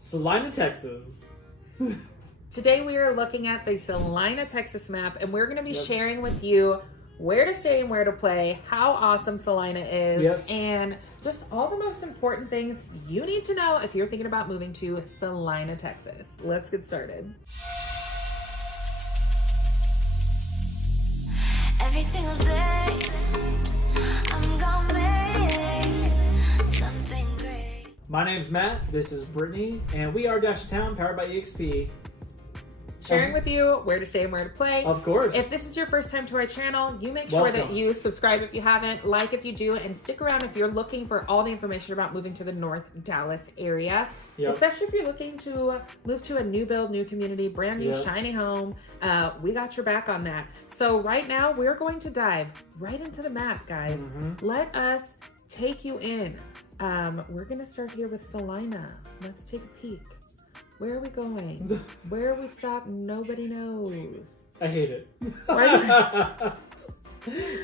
Celina, Texas. Today we are looking at the Celina Texas map, and we're going to be sharing with you where to stay and where to play, how awesome Celina is, and just all the most important things you need to know if you're thinking about moving to Celina, Texas. Let's get started. Every single day, I'm gonna make something great. My name's Matt, this is Brittany, and we are Dash to Town, powered by EXP. Sharing with you where to stay and where to play. Of course. If this is your first time to our channel, you make sure that you subscribe if you haven't, like if you do, and stick around if you're looking for all the information about moving to the North Dallas area. Especially if you're looking to move to a new build, new community, brand new, shiny home. We got your back on that. So right now, we're going to dive right into the map, guys. Let us take you in. We're going to start here with Celina. Let's take a peek. Where are we going? Where are we stopping? Nobody knows. I hate it. Right?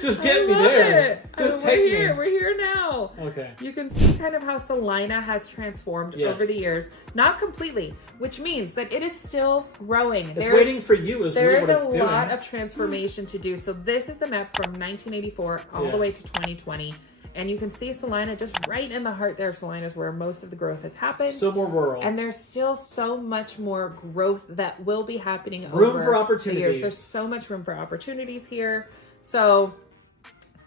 Just get me there. Just take me. We're here now. Okay. You can see kind of how Celina has transformed over the years. Not completely, which means that it is still growing. It's waiting for you is really what it's doing. There is a lot of transformation to do. So this is the map from 1984 all the way to 2020. And you can see Celina just right in the heart there. Celina is where most of the growth has happened. Still more rural. And there's still so much more growth that will be happening over room for opportunities. The years. There's so much room for opportunities here. So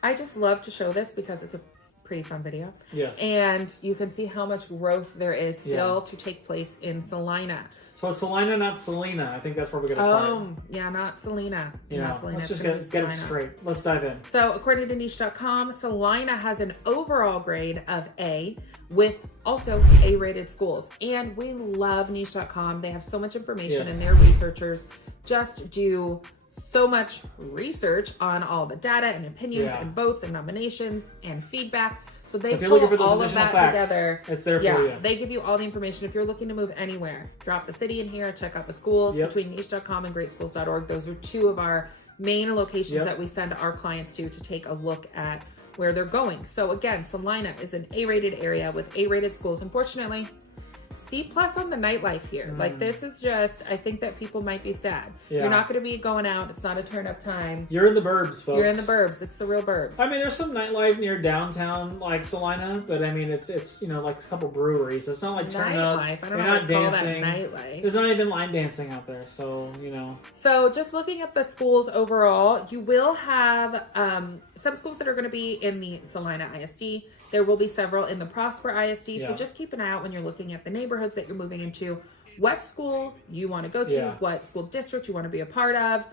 I just love to show this because it's a pretty fun video. Yes. And you can see how much growth there is still to take place in Celina. So it's Celina, not Celina. I think that's where we're going to start. Oh, yeah, not Celina. Not Celina. Let's just get it straight. Let's dive in. So according to niche.com, Celina has an overall grade of A with also A-rated schools. And we love niche.com. They have so much information and their researchers just do so much research on all the data and opinions and votes and nominations and feedback. So they pull all of that together. It's there for you. They give you all the information. If you're looking to move anywhere, drop the city in here, check out the schools between niche.com and greatschools.org. Those are two of our main locations that we send our clients to take a look at where they're going. So again, Celina is an A-rated area with A-rated schools. Unfortunately, C+ on the nightlife here. Like this is just, I think that people might be sad. You're not going to be going out. It's not a turn up time. You're in the burbs, folks. You're in the burbs. It's the real burbs. I mean, there's some nightlife near downtown, like Celina, but I mean, it's like a couple breweries. It's not like turn up. Nightlife. I don't You're know not how to call dancing. that nightlife. There's not even line dancing out there, so So just looking at the schools overall, you will have some schools that are going to be in the Celina ISD. There will be several in the Prosper ISD. So just keep an eye out when you're looking at the neighborhoods that you're moving into, what school you want to go to, what school district you want to be a part of,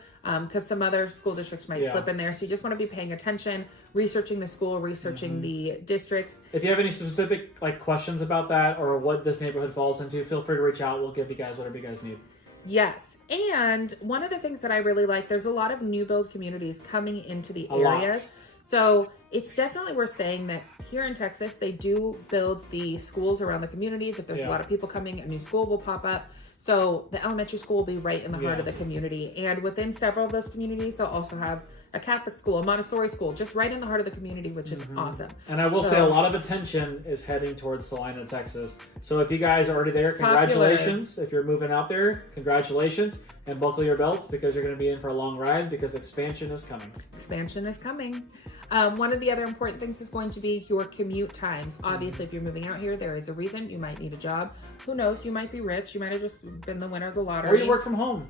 because some other school districts might slip in there. So you just want to be paying attention, researching the school, researching the districts. If you have any specific questions about that or what this neighborhood falls into, feel free to reach out. We'll give you guys whatever you guys need. Yes. And one of the things that I really like, there's a lot of new build communities coming into the area. So it's definitely worth saying that here in Texas, they do build the schools around the communities. If there's a lot of people coming, a new school will pop up. So the elementary school will be right in the heart of the community. And within several of those communities, they'll also have a Catholic school, a Montessori school, just right in the heart of the community, which is awesome. And I will say a lot of attention is heading towards Celina, Texas. So if you guys are already there, congratulations. If you're moving out there, congratulations. And buckle your belts because you're going to be in for a long ride because expansion is coming. Expansion is coming. One of the other important things is going to be your commute times. Obviously, if you're moving out here, there is a reason. You might need a job. Who knows? You might be rich. You might have just been the winner of the lottery. Or you work from home.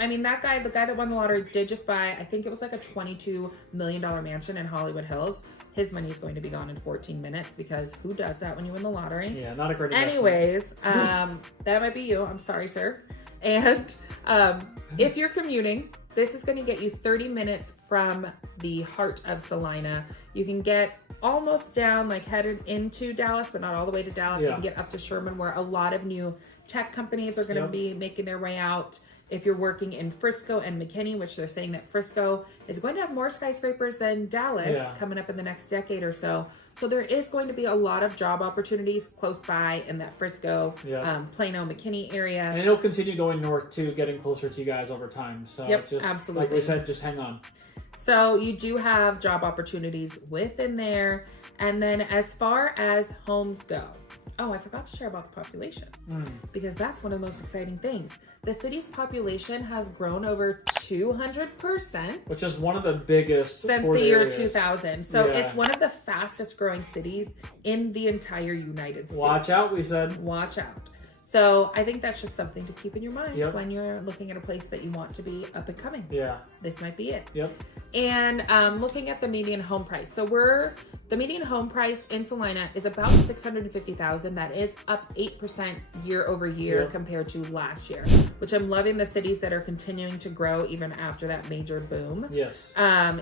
I mean, the guy that won the lottery did just buy, I think it was like a $22 million mansion in Hollywood Hills. His money is going to be gone in 14 minutes because who does that when you win the lottery? Yeah, not a great investment. Anyways, that might be you. I'm sorry, sir. And if you're commuting, this is going to get you 30 minutes from the heart of Celina. You can get almost down, headed into Dallas, but not all the way to Dallas. You can get up to Sherman, where a lot of new tech companies are going to be making their way out. If you're working in Frisco and McKinney, which they're saying that Frisco is going to have more skyscrapers than Dallas coming up in the next decade or so. So there is going to be a lot of job opportunities close by in that Frisco, Plano, McKinney area. And it'll continue going north too, getting closer to you guys over time. So just, absolutely. Like we said, just hang on. So you do have job opportunities within there. And then as far as homes go, Oh, I forgot to share about the population because that's one of the most exciting things. The city's population has grown over 200%. Which is one of the biggest since for the year areas. 2000. So Yeah. it's one of the fastest growing cities in the entire United States. Watch out, we said. Watch out. So I think that's just something to keep in your mind Yep. when you're looking at a place that you want to be up and coming. Yeah. This might be it. Yep. And looking at the median home price. So the median home price in Celina is about $650,000. That is up 8% year over year Yep. compared to last year, which I'm loving the cities that are continuing to grow even after that major boom. Yes.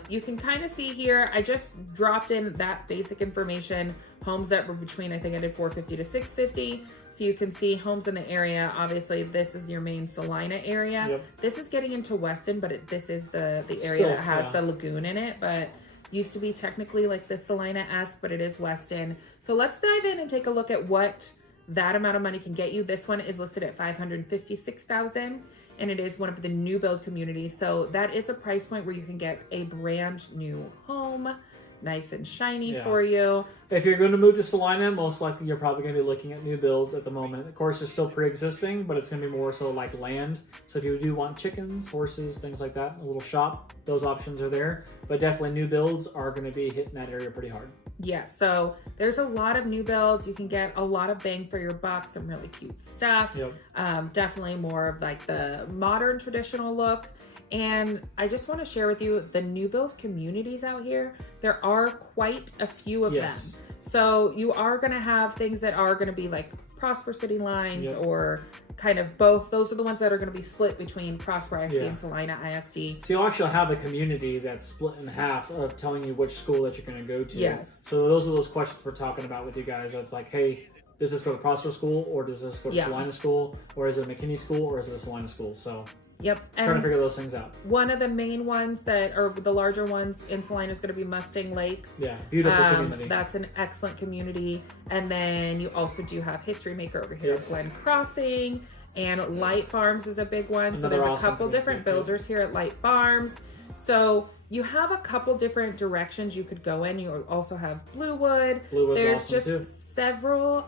You can kind of see here, I just dropped in that basic information, homes that were between, I think I did 450 to 650. So you can see homes in the area. Obviously, this is your main Celina area. Yep. This is getting into Weston, but this is the area Still, that has yeah. the lagoon in it, but used to be technically like the Celina-esque, but it is Weston. So let's dive in and take a look at what that amount of money can get you. This one is listed at $556,000, and it is one of the new build communities. So that is a price point where you can get a brand new home, nice and shiny Yeah. for you. If you're going to move to Celina, most likely you're probably going to be looking at new builds at the moment. Of course, it's still pre-existing, but it's going to be more so like land. So if you do want chickens, horses, things like that, a little shop, those options are there. But definitely new builds are going to be hitting that area pretty hard. Yeah, so there's a lot of new builds. You can get a lot of bang for your buck, some really cute stuff. Yep. Definitely more of like the modern traditional look. And I just want to share with you the new build communities out here. There are quite a few of Yes. them. So you are going to have things that are going to be like Prosper City lines Yep. or kind of both. Those are the ones that are going to be split between Prosper ISD Yeah. and Celina ISD. So you'll actually have a community that's split in half of telling you which school that you're going to go to. Yes. So those are those questions we're talking about with you guys of like, hey, does this go to Prosper School or does this go to Yeah. Celina School or is it McKinney School or is it a Celina School? So Yep. trying to figure those things out. One of the main ones that are the larger ones in Celina is going to be Mustang Lakes. Yeah, beautiful community. That's an excellent community. And then you also do have History Maker over here at Glen Crossing, and Light Farms is a big one. So Another there's a awesome couple different community, builders here at Light Farms. So you have a couple different directions you could go in. You also have Bluewood. Bluewood's There's awesome just too. several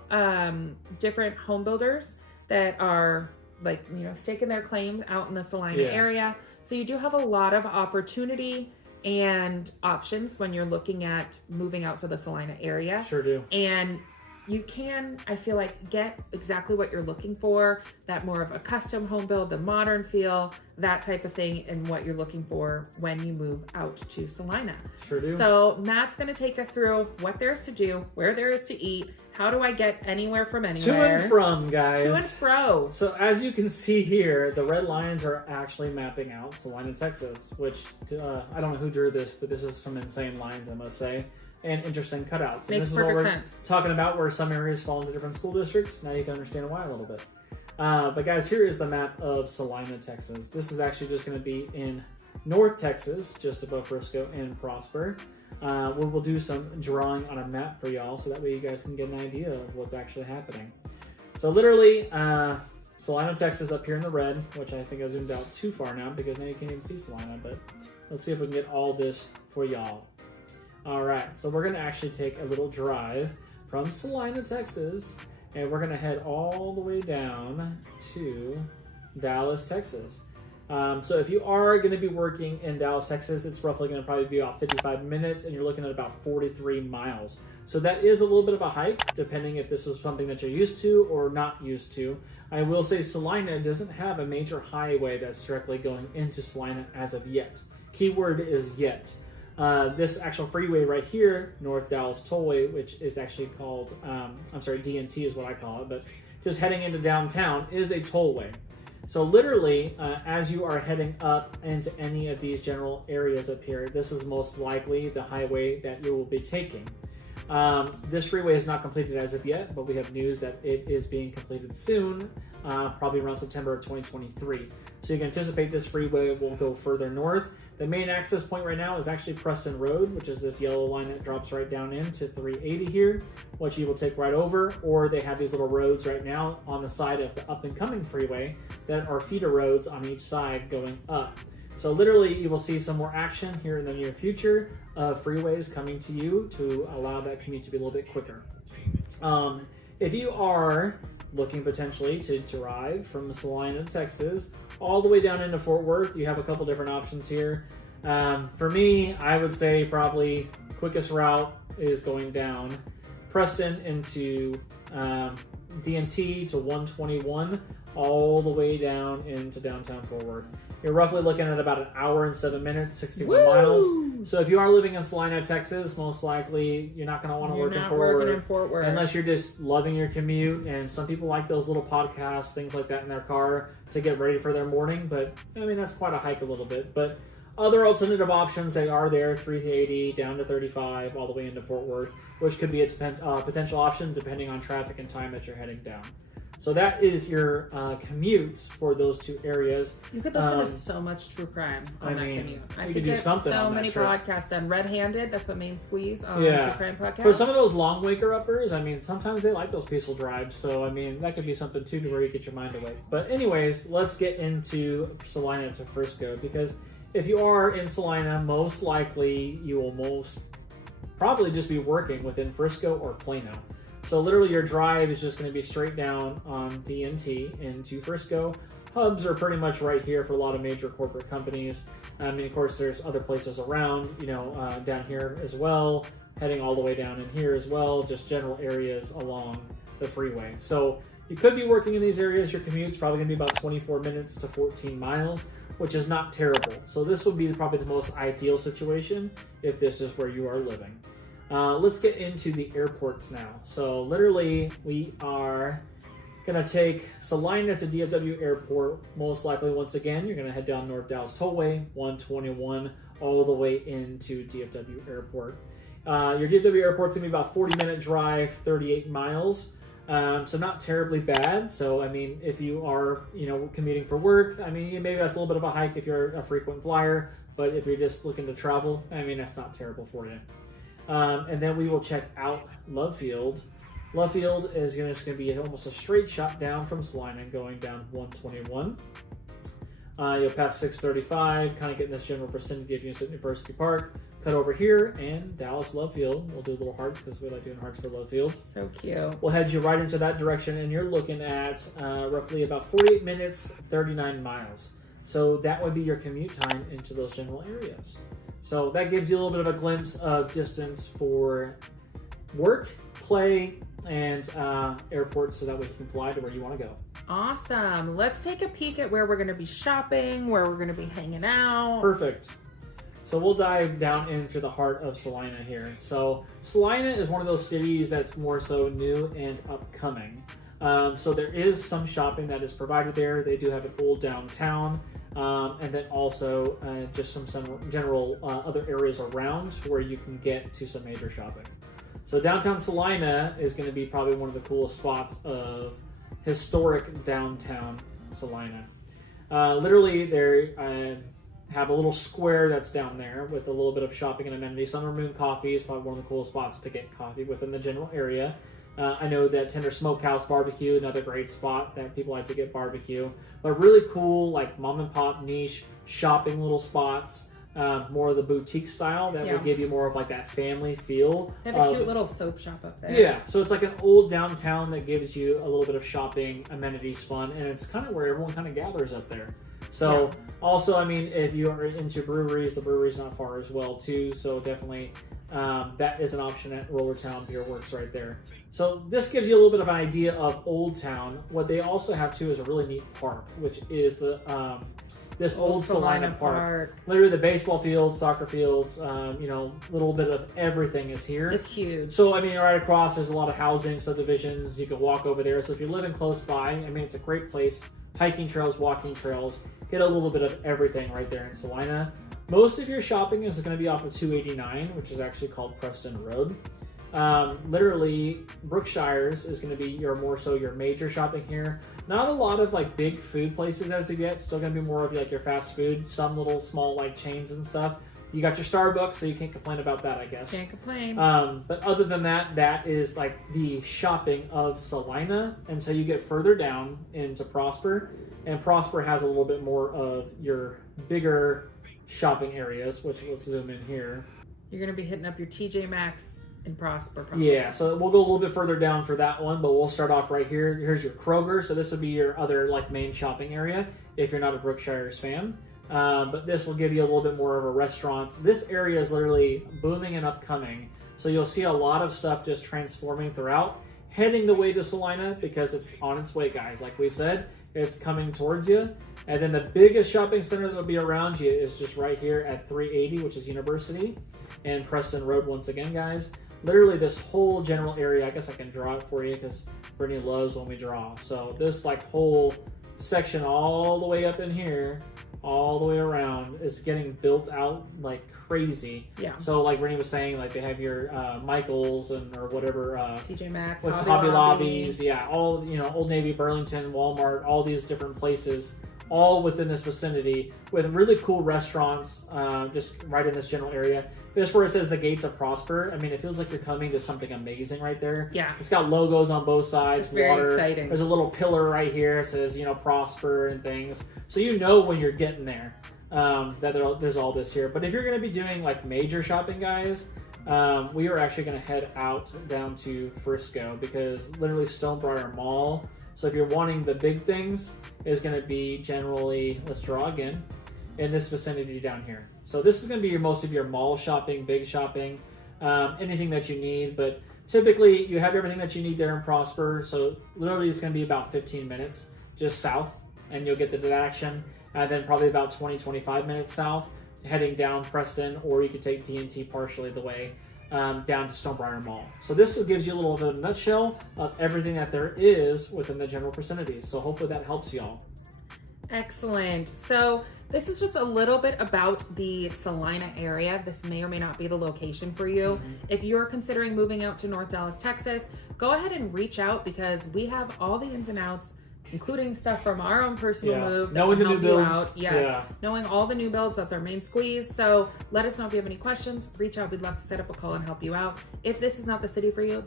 different home builders that are like, you know, staking their claim out in the Celina Yeah. area. So you do have a lot of opportunity and options when you're looking at moving out to the Celina area. Sure do. And you can, I feel like, get exactly what you're looking for, that more of a custom home build, the modern feel, that type of thing, and what you're looking for when you move out to Celina. Sure do. So Matt's going to take us through what there is to do, where there is to eat, how do I get anywhere from anywhere. To and from, guys. To and fro. So as you can see here, the red lines are actually mapping out Celina, Texas, which I don't know who drew this, but this is some insane lines, I must say, and interesting cutouts. And Makes this is what perfect we're sense. talking about where some areas fall into different school districts. Now you can understand why a little bit. But guys, here is the map of Celina, Texas. This is actually just going to be in North Texas, just above Frisco and Prosper. We'll do some drawing on a map for y'all so that way you guys can get an idea of what's actually happening. So literally, Celina, Texas up here in the red, which I think I zoomed out too far now because now you can't even see Celina, but let's see if we can get all this for y'all. All right, so we're going to actually take a little drive from Celina, Texas, and we're going to head all the way down to Dallas, Texas. So if you are going to be working in Dallas, Texas, it's roughly going to probably be about 55 minutes, and you're looking at about 43 miles. So that is a little bit of a hike, depending if this is something that you're used to or not used to. I will say Celina doesn't have a major highway that's directly going into Celina as of yet. Keyword is yet. This actual freeway right here, North Dallas Tollway, which is actually called, DNT is what I call it, but just heading into downtown is a tollway. So literally, as you are heading up into any of these general areas up here, this is most likely the highway that you will be taking. This freeway is not completed as of yet, but we have news that it is being completed soon, probably around September of 2023. So you can anticipate this freeway will go further north. The main access point right now is actually Preston Road, which is this yellow line that drops right down into 380 here, which you will take right over, or they have these little roads right now on the side of the up and coming freeway that are feeder roads on each side going up. So literally you will see some more action here in the near future of freeways coming to you to allow that commute to be a little bit quicker. if you are looking potentially to drive from Celina, Texas, all the way down into Fort Worth, you have a couple different options here. For me, I would say probably quickest route is going down Preston into DMT to 121, all the way down into downtown Fort Worth. You're roughly looking at about an hour and 7 minutes, 61 miles. So if you are living in Celina, Texas, most likely you're not going to want to work in Fort Worth. Unless you're just loving your commute. And some people like those little podcasts, things like that in their car to get ready for their morning. But I mean, that's quite a hike a little bit. But other alternative options, they are there, 380 down to 35, all the way into Fort Worth, which could be a potential option depending on traffic and time that you're heading down. So that is your commutes for those two areas. You could listen to so much true crime on that commute. I could do something on that. So many podcasts done. Red-Handed, that's what Main Squeeze on yeah. True Crime Podcast. For some of those long waker-uppers, I mean, sometimes they like those peaceful drives. So, I mean, that could be something, too, to where you get your mind away. But anyways, let's get into Celina to Frisco. Because if you are in Celina, most likely you will probably just be working within Frisco or Plano. So literally your drive is just going to be straight down on DNT into Frisco. Hubs are pretty much right here for a lot of major corporate companies. I mean, of course, there's other places around, down here as well, heading all the way down in here as well, just general areas along the freeway. So you could be working in these areas. Your commute's probably going to be about 24 minutes to 14 miles, which is not terrible. So this would be probably the most ideal situation if this is where you are living. Let's get into the airports now. So literally we are going to take Celina to DFW Airport. Most likely, once again, you're going to head down North Dallas Tollway, 121, all the way into DFW Airport. Your DFW Airport's going to be about 40-minute drive, 38 miles. So not terribly bad. So, I mean, if you are, commuting for work, I mean, maybe that's a little bit of a hike if you're a frequent flyer. But if you're just looking to travel, I mean, that's not terrible for you. And then we will check out Love Field. Love Field is just going to be almost a straight shot down from Celina, going down 121. You'll pass 635, kind of get in this general vicinity of University Park. Cut over here, and Dallas Love Field. We'll do little hearts because we like doing hearts for Love Field. So cute. We'll head you right into that direction, and you're looking at roughly about 48 minutes, 39 miles. So that would be your commute time into those general areas. So that gives you a little bit of a glimpse of distance for work, play, and airports, so that way you can fly to where you want to go. Awesome. Let's take a peek at where we're going to be shopping, where we're going to be hanging out. Perfect. So we'll dive down into the heart of Celina here. So Celina is one of those cities that's more so new and upcoming. So there is some shopping that is provided there. They do have an old downtown. And then also just some general other areas around where you can get to some major shopping. So downtown Celina is going to be probably one of the coolest spots of historic downtown Celina. Literally, they have a little square that's down there with a little bit of shopping and amenities. Summer Moon Coffee is probably one of the coolest spots to get coffee within the general area. I know that Tender Smokehouse Barbecue, another great spot that people like to get barbecue. But really cool, like mom and pop niche shopping little spots, more of the boutique style that will give you more of like that family feel. They have a cute little soap shop up there. Yeah, so it's like an old downtown that gives you a little bit of shopping, amenities, fun, and it's kind of where everyone kind of gathers up there. So also, I mean, if you are into breweries, the brewery's not far as well too. So definitely that is an option at Rollertown Beer Works right there. So this gives you a little bit of an idea of Old Town. What they also have too is a really neat park, which is the this old Celina Park. Literally the baseball fields, soccer fields, little bit of everything is here. It's huge. So, I mean, right across, there's a lot of housing, subdivisions. You can walk over there. So if you're living close by, I mean, it's a great place. Hiking trails, walking trails. Get a little bit of everything right there in Celina. Most of your shopping is going to be off of 289, which is actually called Preston Road. Literally, Brookshire's is going to be your major shopping here. Not a lot of like big food places as of yet. Still going to be more of like your fast food. Some little small like chains and stuff. You got your Starbucks, so you can't complain about that, I guess. Can't complain. But other than that, that is like the shopping of Celina. And so you get further down into Prosper. And Prosper has a little bit more of your bigger shopping areas, which we'll zoom in here. You're going to be hitting up your TJ Maxx and Prosper. Probably. Yeah, so we'll go a little bit further down for that one, but we'll start off right here. Here's your Kroger, so this would be your other like main shopping area if you're not a Brookshires fan. But this will give you a little bit more of a restaurants. This area is literally booming and upcoming, so you'll see a lot of stuff just transforming throughout, heading the way to Celina because it's on its way, guys. Like we said, it's coming towards you. And then the biggest shopping center that'll be around you is just right here at 380, which is University and Preston Road once again, guys. Literally this whole general area, I guess I can draw it for you because Brittany loves when we draw. So this like whole section all the way up in here, all the way around is getting built out like crazy. Yeah. So like Brittany was saying, like they have your Michaels and or whatever. TJ Maxx. What's Hobby Lobbies. Yeah. All, you know, Old Navy, Burlington, Walmart, all these different places, all within this vicinity with really cool restaurants just right in this general area. This where it says the gates of Prosper. I mean, it feels like you're coming to something amazing right there. Yeah. It's got logos on both sides. It's very exciting. There's a little pillar right here. It says, you know, Prosper and things. So you know when you're getting there that there's all this here. But if you're going to be doing like major shopping, guys, we are actually going to head out down to Frisco because literally Stonebriar Mall. So if you're wanting the big things, is going to be generally, let's draw again, in this vicinity down here. So this is going to be most of your mall shopping, big shopping, anything that you need. But typically you have everything that you need there in Prosper. So literally it's going to be about 15 minutes just south and you'll get the action. And then probably about 20-25 minutes south heading down Preston, or you could take D&T partially the way down to Stonebriar Mall. So this gives you a little bit of a nutshell of everything that there is within the general vicinities. So hopefully that helps y'all. Excellent. So this is just a little bit about the Celina area. This may or may not be the location for you. Mm-hmm. If you're considering moving out to North Dallas, Texas, go ahead and reach out because we have all the ins and outs, including stuff from our own personal move. Knowing the new builds. Out. Yes. Knowing all the new builds, that's our main squeeze. So let us know if you have any questions. Reach out. We'd love to set up a call and help you out. If this is not the city for you,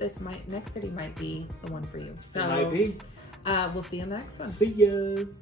next city might be the one for you. So It might be. We'll see you in the next one. See ya.